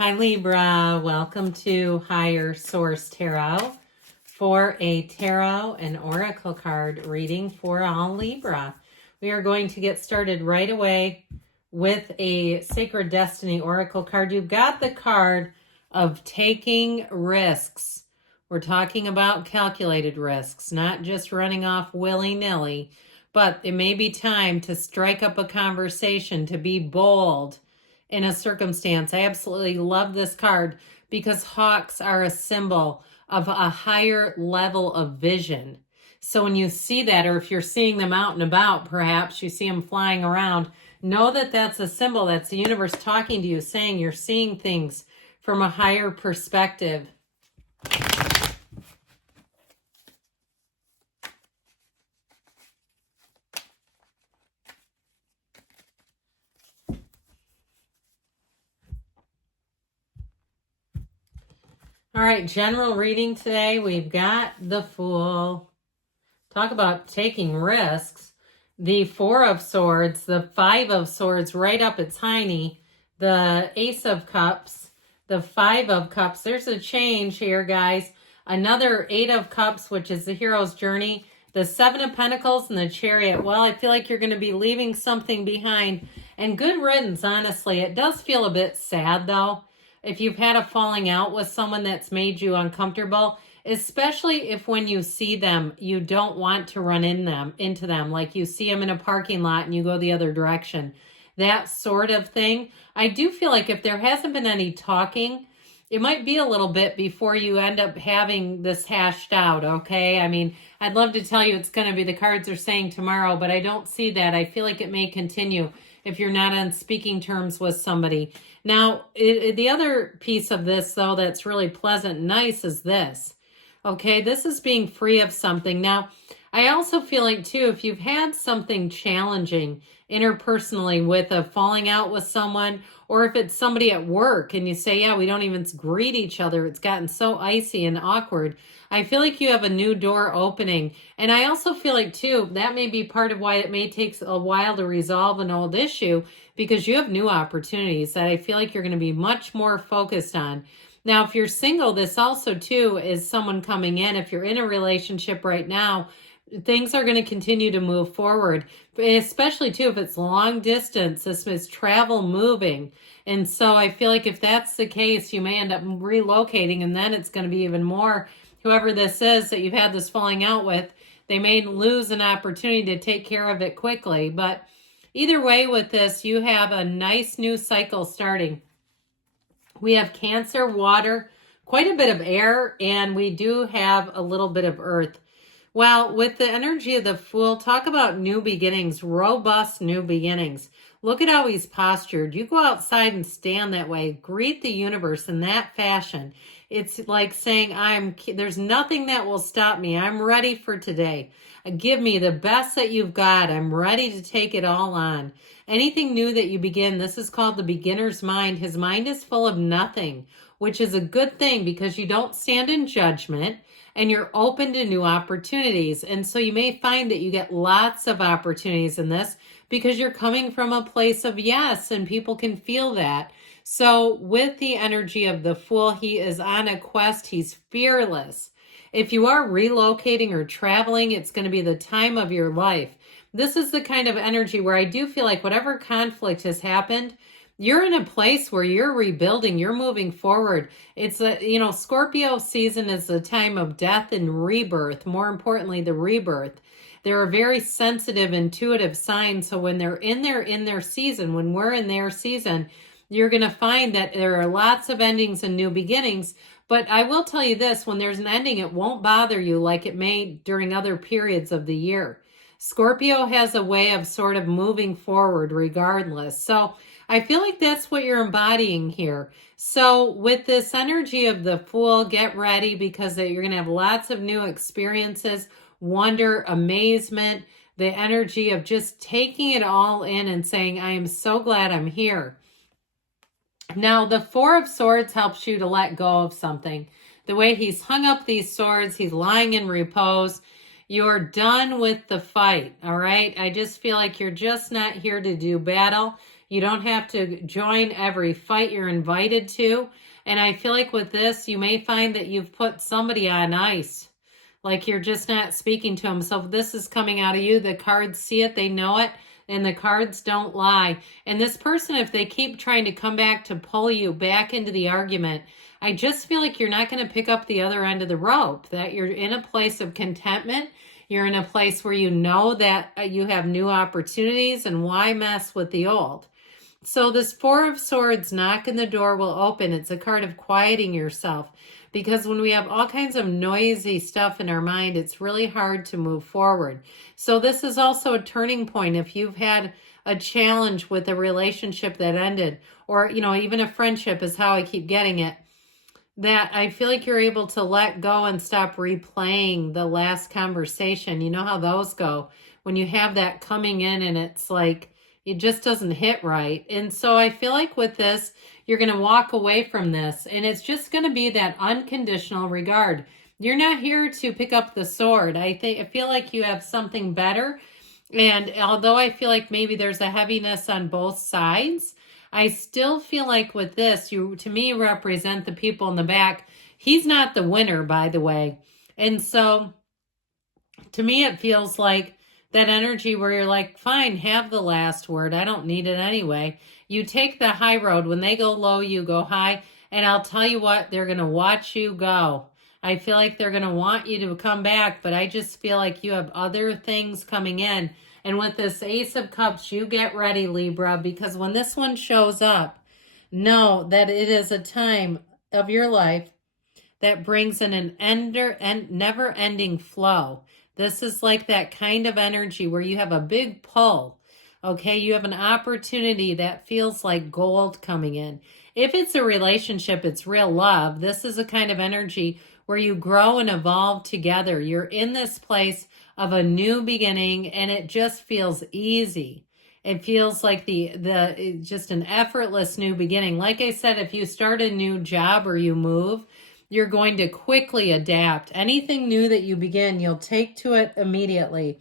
Hi Libra, welcome to Higher Source Tarot for a tarot and oracle card reading for all Libra. We are going to get started right away with a Sacred Destiny oracle card. You've got the card of taking risks. We're talking about calculated risks, not just running off willy-nilly, but it may be time to strike up a conversation, to be bold in a circumstance. I absolutely love this card because hawks are a symbol of a higher level of vision. So when you see that, or if you're seeing them out and about, perhaps you see them flying around, know that that's a symbol. That's the universe talking to you, saying you're seeing things from a higher perspective. All right, general reading today. We've got the Fool. Talk about taking risks. The Four of Swords, the Five of Swords right up its hiney, the Ace of Cups, the Five of Cups. There's a change here, guys. Another Eight of Cups, which is the hero's journey, the Seven of Pentacles, and the Chariot. Well, I feel like you're going to be leaving something behind. And good riddance, honestly. It does feel a bit sad, though, if you've had a falling out with someone that's made you uncomfortable, especially if when you see them, you don't want to run into them, like you see them in a parking lot and you go the other direction. That sort of thing. I do feel like if there hasn't been any talking, it might be a little bit before you end up having this hashed out, okay? I mean, I'd love to tell you it's going to be the cards are saying tomorrow, but I don't see that. I feel like it may continue if you're not on speaking terms with somebody. Now, the other piece of this, though, that's really pleasant and nice is this. Okay, this is being free of something. Now, I also feel like, too, if you've had something challenging interpersonally with a falling out with someone, or if it's somebody at work and you say, yeah, we don't even greet each other, it's gotten so icy and awkward, I feel like you have a new door opening. And I also feel like, too, that may be part of why it may take a while to resolve an old issue, because you have new opportunities that I feel like you're going to be much more focused on. Now, if you're single, this also, too, is someone coming in. If you're in a relationship right now, things are going to continue to move forward, especially, too, if it's long distance. This is travel moving. And so I feel like if that's the case, you may end up relocating, and then it's going to be even more. Whoever this is that you've had this falling out with, they may lose an opportunity to take care of it quickly. But either way with this, you have a nice new cycle starting. We have Cancer, water, quite a bit of air, and we do have a little bit of earth. Well, with the energy of the Fool, talk about new beginnings, robust new beginnings. Look at how he's postured. You go outside and stand that way. Greet the universe in that fashion. It's like saying, there's nothing that will stop me. I'm ready for today. Give me the best that you've got. I'm ready to take it all on. Anything new that you begin, this is called the beginner's mind. His mind is full of nothing, which is a good thing because you don't stand in judgment and you're open to new opportunities. And so you may find that you get lots of opportunities in this because you're coming from a place of yes, and people can feel that. So with the energy of the Fool, he is on a quest. He's fearless. If you are relocating or traveling, it's going to be the time of your life. This is the kind of energy where I do feel like whatever conflict has happened, you're in a place where you're rebuilding, you're moving forward. It's Scorpio season is the time of death and rebirth. More importantly, the rebirth. They're a very sensitive, intuitive sign. So when they're in their season, when we're in their season, you're going to find that there are lots of endings and new beginnings. But I will tell you this, when there's an ending, it won't bother you like it may during other periods of the year. Scorpio has a way of sort of moving forward regardless. So I feel like that's what you're embodying here. So with this energy of the Fool, get ready because you're going to have lots of new experiences, wonder, amazement, the energy of just taking it all in and saying, I am so glad I'm here. Now, the Four of Swords helps you to let go of something. The way he's hung up these swords, he's lying in repose. You're done with the fight, all right? I just feel like you're just not here to do battle. You don't have to join every fight you're invited to. And I feel like with this, you may find that you've put somebody on ice. Like you're just not speaking to them. So if this is coming out of you, the cards see it, they know it, and the cards don't lie. And this person, if they keep trying to come back to pull you back into the argument, I just feel like you're not going to pick up the other end of the rope, that you're in a place of contentment. You're in a place where you know that you have new opportunities, and why mess with the old? So this Four of Swords, knocking the door will open. It's a card of quieting yourself, because when we have all kinds of noisy stuff in our mind, it's really hard to move forward. So this is also a turning point. If you've had a challenge with a relationship that ended, or, you know, even a friendship is how I keep getting it, that I feel like you're able to let go and stop replaying the last conversation. You know how those go when you have that coming in and it's like, it just doesn't hit right. And so I feel like with this, you're going to walk away from this, and it's just going to be that unconditional regard. You're not here to pick up the sword. I feel like you have something better. And although I feel like maybe there's a heaviness on both sides, I still feel like with this, you, to me, represent the people in the back. He's not the winner, by the way. And so to me, it feels like that energy where you're like, fine, have the last word. I don't need it anyway. You take the high road. When they go low, you go high. And I'll tell you what, they're going to watch you go. I feel like they're going to want you to come back, but I just feel like you have other things coming in. And with this Ace of Cups, you get ready, Libra, because when this one shows up, know that it is a time of your life that brings in an never-ending flow. This is like that kind of energy where you have a big pull, okay? You have an opportunity that feels like gold coming in. If it's a relationship, it's real love. This is a kind of energy where you grow and evolve together. You're in this place of a new beginning, and it just feels easy. It feels like just an effortless new beginning. Like I said, if you start a new job or you move, you're going to quickly adapt. Anything new that you begin, you'll take to it immediately.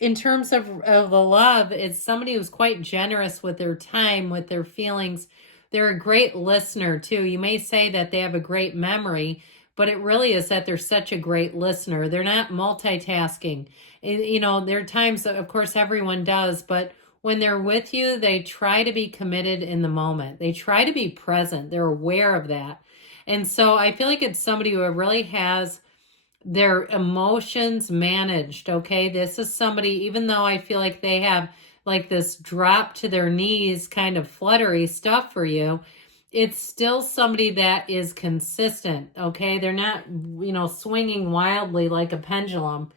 In terms of the love, it's somebody who's quite generous with their time, with their feelings. They're a great listener, too. You may say that they have a great memory, but it really is that they're such a great listener. They're not multitasking. You know, there are times that, of course, everyone does, but when they're with you, they try to be committed in the moment. They try to be present. They're aware of that. And so I feel like it's somebody who really has their emotions managed, okay? This is somebody, even though I feel like they have like this drop to their knees kind of fluttery stuff for you, it's still somebody that is consistent, okay? They're not, you know, swinging wildly like a pendulum.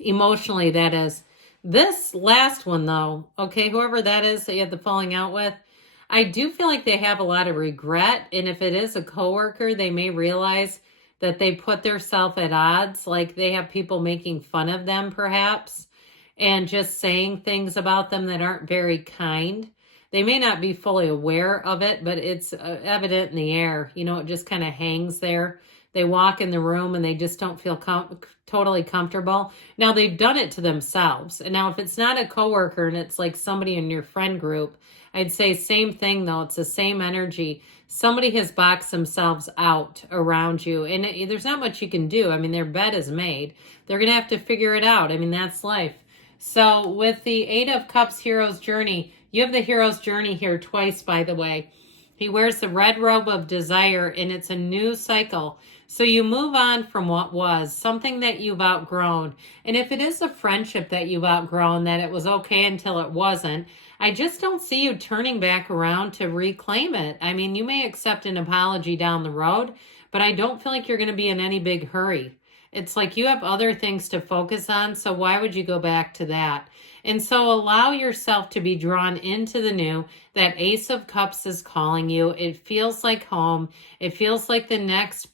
Emotionally, that is. This last one, though, okay, whoever that is that you had the falling out with, I do feel like they have a lot of regret. And if it is a coworker, they may realize that they put themselves at odds. Like they have people making fun of them, perhaps, and just saying things about them that aren't very kind. They may not be fully aware of it, but it's evident in the air. You know, it just kind of hangs there. They walk in the room and they just don't feel totally comfortable. Now, they've done it to themselves. And now if it's not a coworker and it's like somebody in your friend group, I'd say same thing, though. It's the same energy. Somebody has boxed themselves out around you. And there's not much you can do. I mean, their bed is made. They're going to have to figure it out. I mean, that's life. So with the Eight of Cups Hero's Journey, you have the Hero's Journey here twice, by the way. He wears the red robe of desire, and it's a new cycle. So you move on from what was, something that you've outgrown. And if it is a friendship that you've outgrown, that it was okay until it wasn't, I just don't see you turning back around to reclaim it. I mean, you may accept an apology down the road, but I don't feel like you're going to be in any big hurry. It's like you have other things to focus on, so why would you go back to that? And so allow yourself to be drawn into the new. That Ace of Cups is calling you. It feels like home. It feels like the next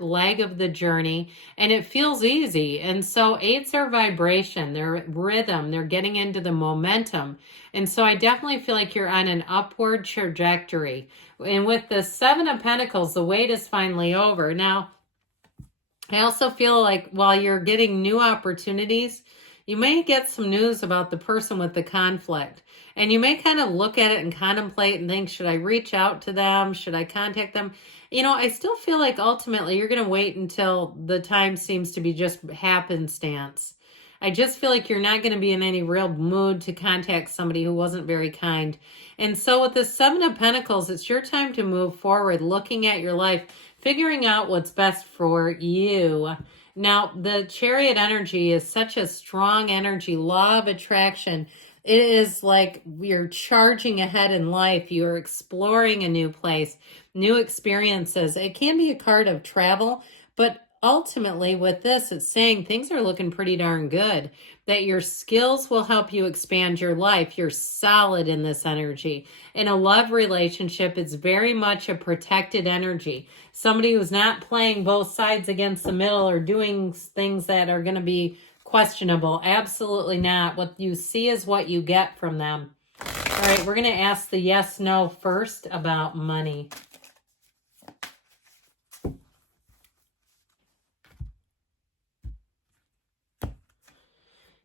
leg of the journey, and it feels easy. And so eights are vibration. They're rhythm. They're getting into the momentum. And so I definitely feel like you're on an upward trajectory. And with the Seven of Pentacles, the wait is finally over. Now, I also feel like while you're getting new opportunities, you may get some news about the person with the conflict. And you may kind of look at it and contemplate and think, should I reach out to them? Should I contact them? You know, I still feel like ultimately you're going to wait until the time seems to be just happenstance. I just feel like you're not going to be in any real mood to contact somebody who wasn't very kind. And so with the Seven of Pentacles, it's your time to move forward, looking at your life, figuring out what's best for you. Now, the Chariot energy is such a strong energy, law of attraction. It is like you're charging ahead in life. You're exploring a new place, new experiences. It can be a card of travel, but ultimately with this, it's saying things are looking pretty darn good, that your skills will help you expand your life. You're solid in this energy. In a love relationship, it's very much a protected energy. Somebody who's not playing both sides against the middle or doing things that are going to be questionable. Absolutely not. What you see is what you get from them. All right, we're going to ask the yes, no first about money.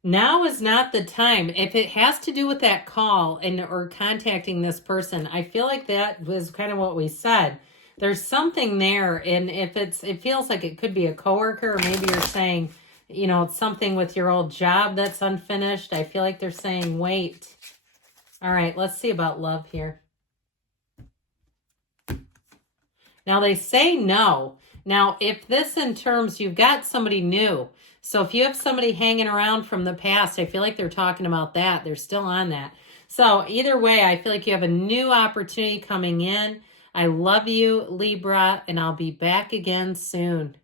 Now is not the time. If it has to do with that call and or contacting this person, I feel like that was kind of what we said. There's something there, and if it feels like it could be a coworker, or maybe you're saying, you know, it's something with your old job that's unfinished. I feel like they're saying wait. All right, let's see about love here. Now they say no. Now, if this in terms, you've got somebody new. So if you have somebody hanging around from the past, I feel like they're talking about that. They're still on that. So either way, I feel like you have a new opportunity coming in. I love you, Libra, and I'll be back again soon.